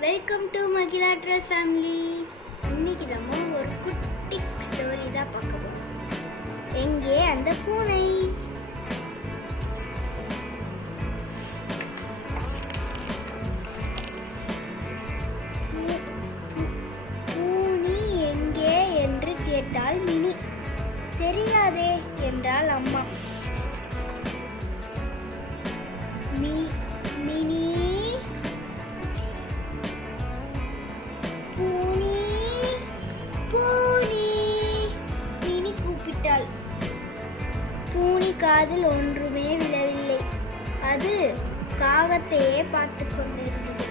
Welcome to மகிழாற்றல் family. இன்னைக்கு நம்ம ஒரு குட்டி ஸ்டோரி தான் பார்க்க போறோம். எங்கே அந்த பூனை? பூனி எங்கே என்று கேட்டாள் மினி. தெரியாதே என்றாள் அம்மா. மினி பூனி காதில் ஒன்றுமே விழவில்லை. அது காகத்தையே பார்த்து கொண்டிருந்தது.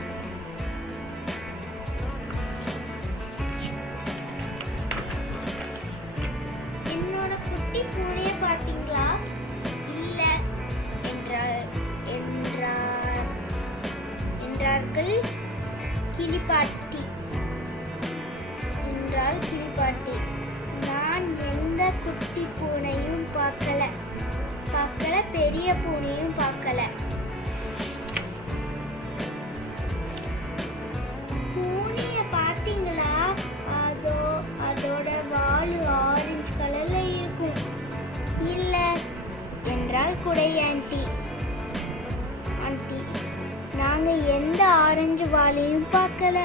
என்னோட குட்டி பூனையை பார்த்தீங்களா? இல்ல என்றார்கள் கிளிப்பாட்டி. நான் எந்த குட்டி பூனையும் பார்க்கல, பெரிய பூனையும் பார்க்கல. பூனைய பார்த்தீங்களா? அதோட வாலு ஆரஞ்சு கலர்ல இருக்கும். இல்ல என்றால் குடை ஆண்டி. நாங்க எந்த ஆரஞ்சு வாலையும் பார்க்கல.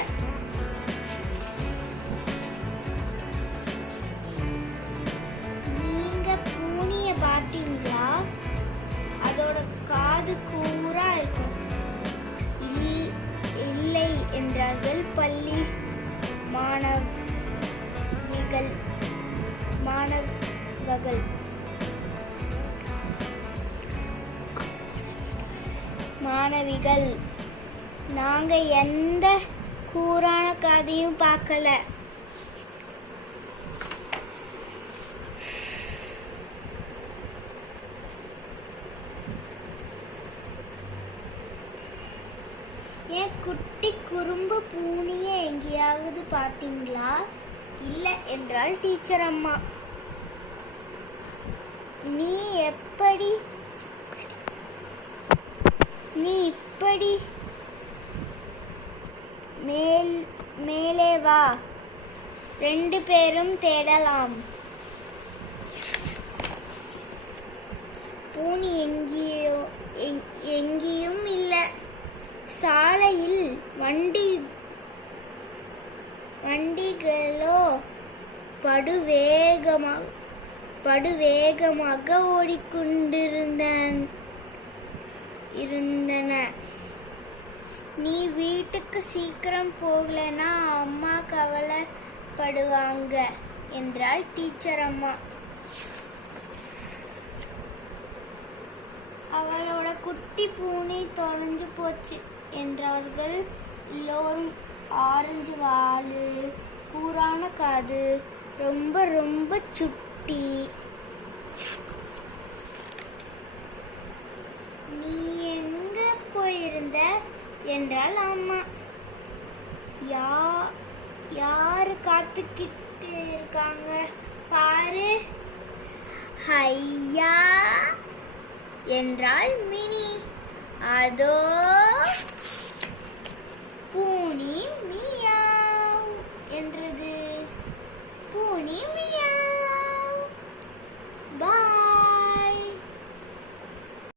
பார்த்தீங்களா? அதோட காது கூரா இருக்கும். இல்லை என்றார்கள் பள்ளி மாணவிகள் நாங்க எந்த கூரான காதையும் பார்க்கல. என் குட்டி குறும்பு பூனையை எங்கேயாவது பார்த்தீங்களா? இல்லை என்றாள் டீச்சர் அம்மா. நீ இப்படி மேலே வா, 2 பேரும் தேடலாம். பூனி எங்கேயும் இல்லை. சாலையில் வண்டிகளோ படுவேகமாக ஓடிக்கொண்டிருந்தன. நீ வீட்டுக்கு சீக்கிரம் போகலனா அம்மா கவலைப்படுவாங்க என்றாள் டீச்சர் அம்மா. அவளோட குட்டி பூனை தொலைஞ்சு போச்சு என்றார்கள் எல்லோரும். ஆரஞ்சு வாலு, கூரான காது, ரொம்ப ரொம்ப சுட்டி. நீ எங்க போயிருந்த என்றால் அம்மா. யாரு காத்துக்கிட்டு இருக்காங்க பாரு, ஐயா என்றாள் மினி. அதோ பூனி மியாவ் என்றது. பூனி மியாவ்.